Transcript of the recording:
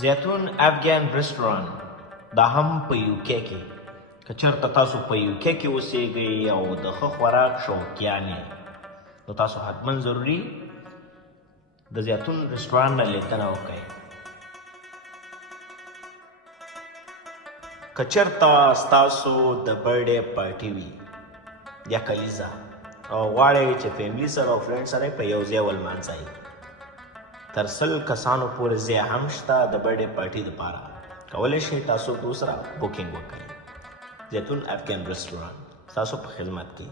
زیتون افغان رستورانت دا هم په یوکې کې که چېرته تاسو په یوکې کې اوسیږئ او د ښه خوراک شوقیان یې نو تاسو حتما ضروري د زیتون رستورانت نه لیدنه وکړئ. که چېرته ستاسو د برډې پارټي وي یا کلیزه او غواړئ چې فیملي سره او فرینډ سره په یو ځای ولمانځئ، تر 100 کسانو پورې ځای هم شته د برډې پارټي دپاره. کولی شئ تاسو د سره بوکینګ وکړئ. زیتون افغان رستورانت ستاسو په خدمت کې.